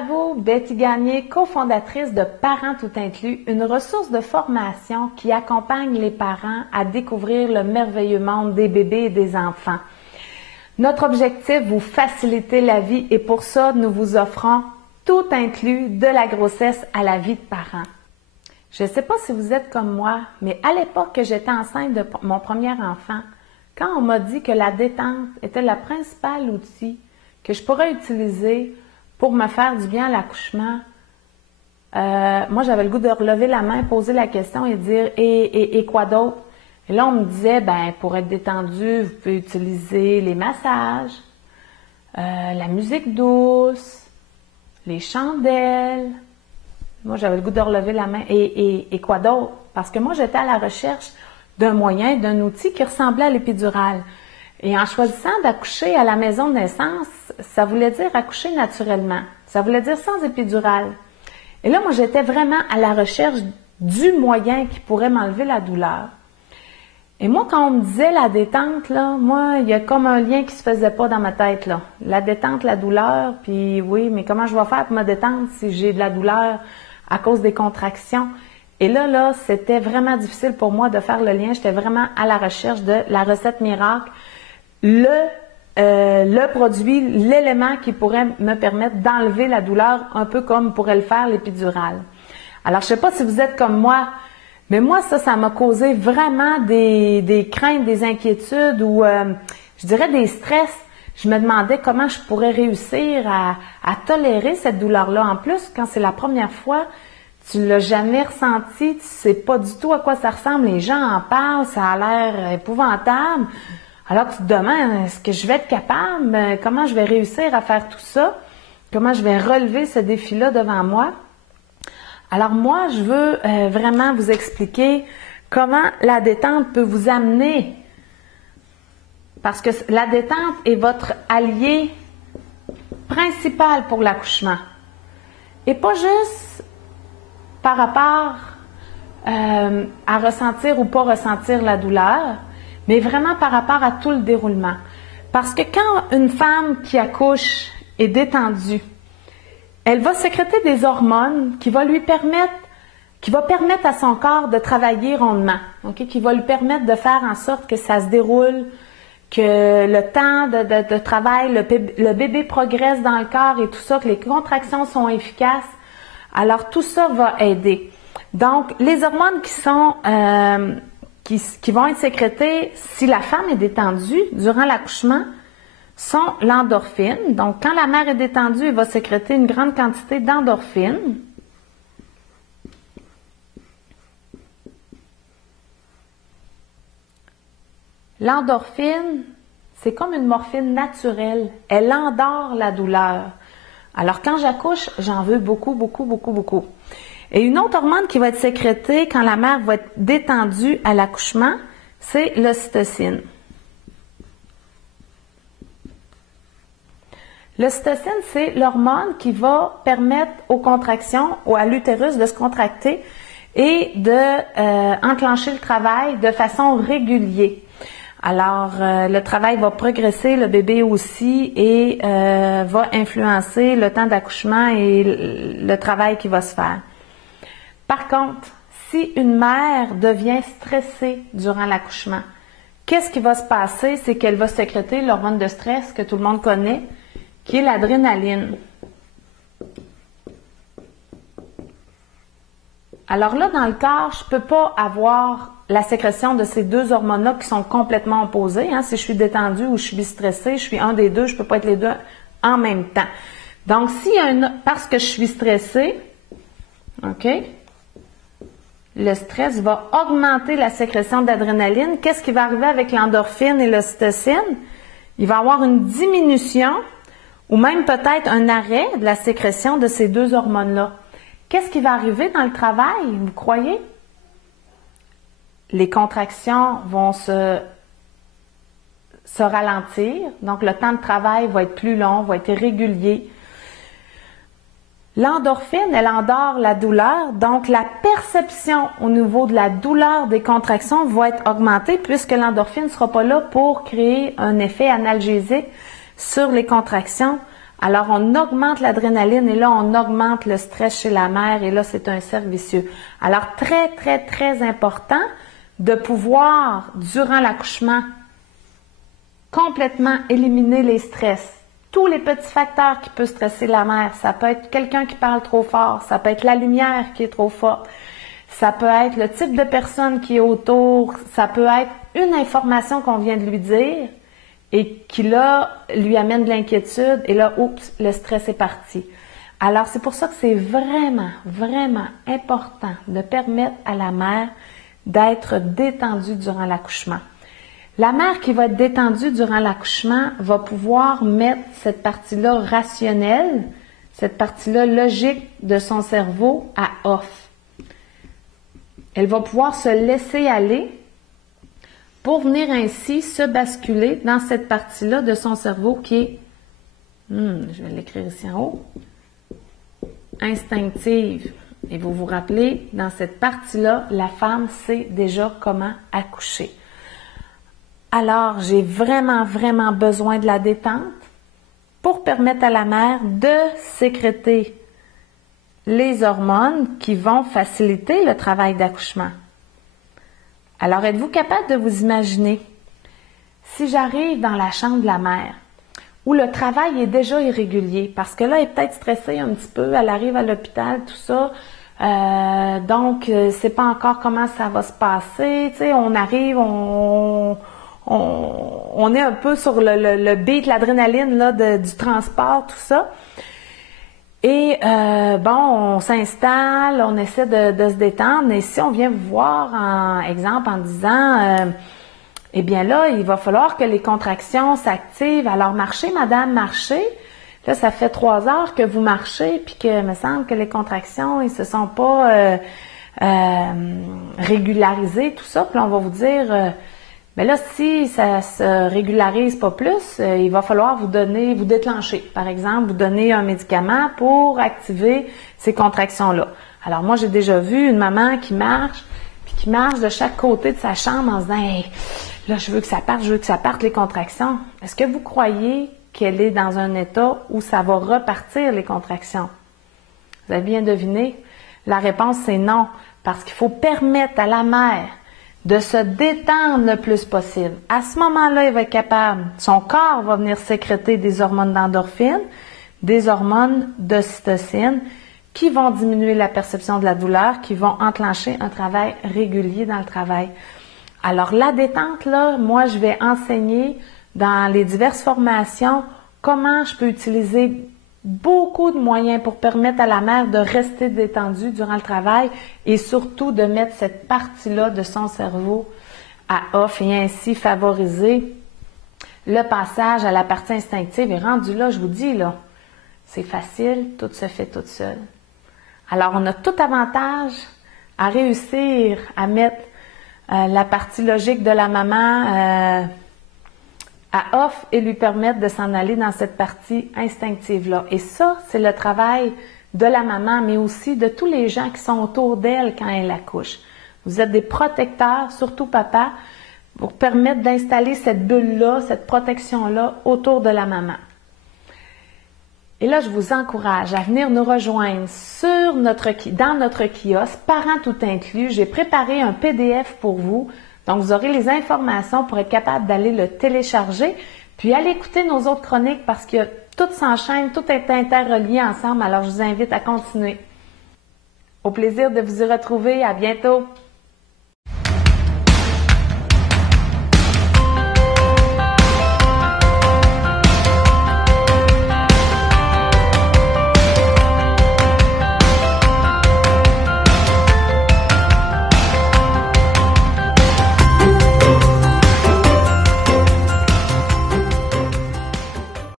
à vous, Betty Gagné, cofondatrice de Parents Tout Inclus, une ressource de formation qui accompagne les parents à découvrir le merveilleux monde des bébés et des enfants. Notre objectif, vous faciliter la vie et pour ça, nous vous offrons tout inclus de la grossesse à la vie de parents. Je ne sais pas si vous êtes comme moi, mais à l'époque que j'étais enceinte de mon premier enfant, quand on m'a dit que la détente était le principal outil que je pourrais utiliser pour me faire du bien à l'accouchement, moi j'avais le goût de relever la main, poser la question et dire et quoi d'autre? Et là on me disait, ben pour être détendu, vous pouvez utiliser les massages, la musique douce, les chandelles. Moi j'avais le goût de relever la main et quoi d'autre? Parce que moi j'étais à la recherche d'un moyen, d'un outil qui ressemblait à l'épidurale. Et en choisissant d'accoucher à la maison de naissance, ça voulait dire accoucher naturellement. Ça voulait dire sans épidurale. Et là, moi, j'étais vraiment à la recherche du moyen qui pourrait m'enlever la douleur. Et moi, quand on me disait la détente, là, moi, il y a comme un lien qui se faisait pas dans ma tête, là. La détente, la douleur, puis oui, mais comment je vais faire pour me détendre si j'ai de la douleur à cause des contractions? Et là, c'était vraiment difficile pour moi de faire le lien. J'étais vraiment à la recherche de la recette miracle. Le produit, l'élément qui pourrait me permettre d'enlever la douleur, un peu comme pourrait le faire l'épidurale. Alors, je sais pas si vous êtes comme moi, mais moi, ça m'a causé vraiment des craintes, des inquiétudes ou, je dirais, des stress. Je me demandais comment je pourrais réussir à tolérer cette douleur-là. En plus, quand c'est la première fois, tu l'as jamais ressenti, tu sais pas du tout à quoi ça ressemble, les gens en parlent, ça a l'air épouvantable. Alors tu te demandes, est-ce que je vais être capable? Comment je vais réussir à faire tout ça? Comment je vais relever ce défi-là devant moi? Alors moi, je veux vraiment vous expliquer comment la détente peut vous amener. Parce que la détente est votre allié principal pour l'accouchement. Et pas juste par rapport à ressentir ou pas ressentir la douleur, mais vraiment par rapport à tout le déroulement. Parce que quand une femme qui accouche est détendue, elle va sécréter des hormones qui va permettre à son corps de travailler rondement, okay? Qui va lui permettre de faire en sorte que ça se déroule, que le temps de travail, le bébé progresse dans le corps et tout ça, que les contractions sont efficaces. Alors tout ça va aider. Donc les hormones qui vont être sécrétées si la femme est détendue durant l'accouchement sont l'endorphine. Donc, quand la mère est détendue, elle va sécréter une grande quantité d'endorphine. L'endorphine, c'est comme une morphine naturelle. Elle endort la douleur. Alors, quand j'accouche, j'en veux beaucoup, beaucoup, beaucoup, beaucoup. Et une autre hormone qui va être sécrétée quand la mère va être détendue à l'accouchement, c'est l'ocytocine. L'ocytocine, c'est l'hormone qui va permettre aux contractions ou à l'utérus de se contracter et de enclencher le travail de façon régulière. Alors, le travail va progresser, le bébé aussi, et va influencer le temps d'accouchement et le travail qui va se faire. Par contre, si une mère devient stressée durant l'accouchement, qu'est-ce qui va se passer? C'est qu'elle va sécréter l'hormone de stress que tout le monde connaît, qui est l'adrénaline. Alors là, dans le corps, je ne peux pas avoir la sécrétion de ces deux hormones-là qui sont complètement opposées. Hein. Si je suis détendue ou je suis stressée, je suis un des deux, je ne peux pas être les deux en même temps. Donc, parce que je suis stressée, OK? Le stress va augmenter la sécrétion d'adrénaline. Qu'est-ce qui va arriver avec l'endorphine et l'ocytocine? Il va y avoir une diminution ou même peut-être un arrêt de la sécrétion de ces deux hormones-là. Qu'est-ce qui va arriver dans le travail, vous croyez? Les contractions vont se ralentir, donc le temps de travail va être plus long, va être irrégulier. L'endorphine, elle endort la douleur, donc la perception au niveau de la douleur des contractions va être augmentée puisque l'endorphine ne sera pas là pour créer un effet analgésique sur les contractions. Alors, on augmente l'adrénaline et là, on augmente le stress chez la mère et là, c'est un cercle vicieux. Alors, très, très, très important de pouvoir, durant l'accouchement, complètement éliminer les stress. Tous les petits facteurs qui peuvent stresser la mère. Ça peut être quelqu'un qui parle trop fort, ça peut être la lumière qui est trop forte, ça peut être le type de personne qui est autour, ça peut être une information qu'on vient de lui dire et qui là, lui amène de l'inquiétude et là, oups, le stress est parti. Alors, c'est pour ça que c'est vraiment, vraiment important de permettre à la mère d'être détendue durant l'accouchement. La mère qui va être détendue durant l'accouchement va pouvoir mettre cette partie-là rationnelle, cette partie-là logique de son cerveau à off. Elle va pouvoir se laisser aller pour venir ainsi se basculer dans cette partie-là de son cerveau qui est, je vais l'écrire ici en haut, instinctive. Et vous vous rappelez, dans cette partie-là, la femme sait déjà comment accoucher. Alors, j'ai vraiment, vraiment besoin de la détente pour permettre à la mère de sécréter les hormones qui vont faciliter le travail d'accouchement. Alors, êtes-vous capable de vous imaginer si j'arrive dans la chambre de la mère où le travail est déjà irrégulier parce que là, elle est peut-être stressée un petit peu, elle arrive à l'hôpital, tout ça, donc, c'est pas encore comment ça va se passer, tu sais, on arrive, on est un peu sur le beat, l'adrénaline là, du transport, tout ça. Et on s'installe, on essaie de se détendre. Et si on vient vous voir, en exemple, en disant, eh bien là, il va falloir que les contractions s'activent. Alors, marchez, madame, marchez. Là, ça fait 3 heures que vous marchez, puis que il me semble que les contractions, ils se sont pas régularisées, tout ça. Puis là, on va vous dire... mais là, si ça se régularise pas plus, il va falloir vous déclencher. Par exemple, vous donner un médicament pour activer ces contractions-là. Alors moi, j'ai déjà vu une maman qui marche, puis qui marche de chaque côté de sa chambre en se disant hey, là, je veux que ça parte les contractions. Est-ce que vous croyez qu'elle est dans un état où ça va repartir les contractions? Vous avez bien deviné? La réponse, c'est non. Parce qu'il faut permettre à la mère de se détendre le plus possible. À ce moment-là, il va être capable, son corps va venir sécréter des hormones d'endorphine, des hormones d'ocytocine, qui vont diminuer la perception de la douleur, qui vont enclencher un travail régulier dans le travail. Alors, la détente, là, moi, je vais enseigner dans les diverses formations comment je peux utiliser beaucoup de moyens pour permettre à la mère de rester détendue durant le travail et surtout de mettre cette partie-là de son cerveau à off et ainsi favoriser le passage à la partie instinctive. Et rendu là, je vous dis, là, c'est facile, tout se fait toute seule. Alors, on a tout avantage à réussir à mettre la partie logique de la maman à off et lui permettre de s'en aller dans cette partie instinctive-là. Et ça, c'est le travail de la maman, mais aussi de tous les gens qui sont autour d'elle quand elle accouche. Vous êtes des protecteurs, surtout papa, pour permettre d'installer cette bulle-là, cette protection-là autour de la maman. Et là, je vous encourage à venir nous rejoindre dans notre kiosque, Parents tout inclus. J'ai préparé un PDF pour vous. Donc, vous aurez les informations pour être capable d'aller le télécharger, puis aller écouter nos autres chroniques parce que tout s'enchaîne, tout est interrelié ensemble. Alors, je vous invite à continuer. Au plaisir de vous y retrouver. À bientôt!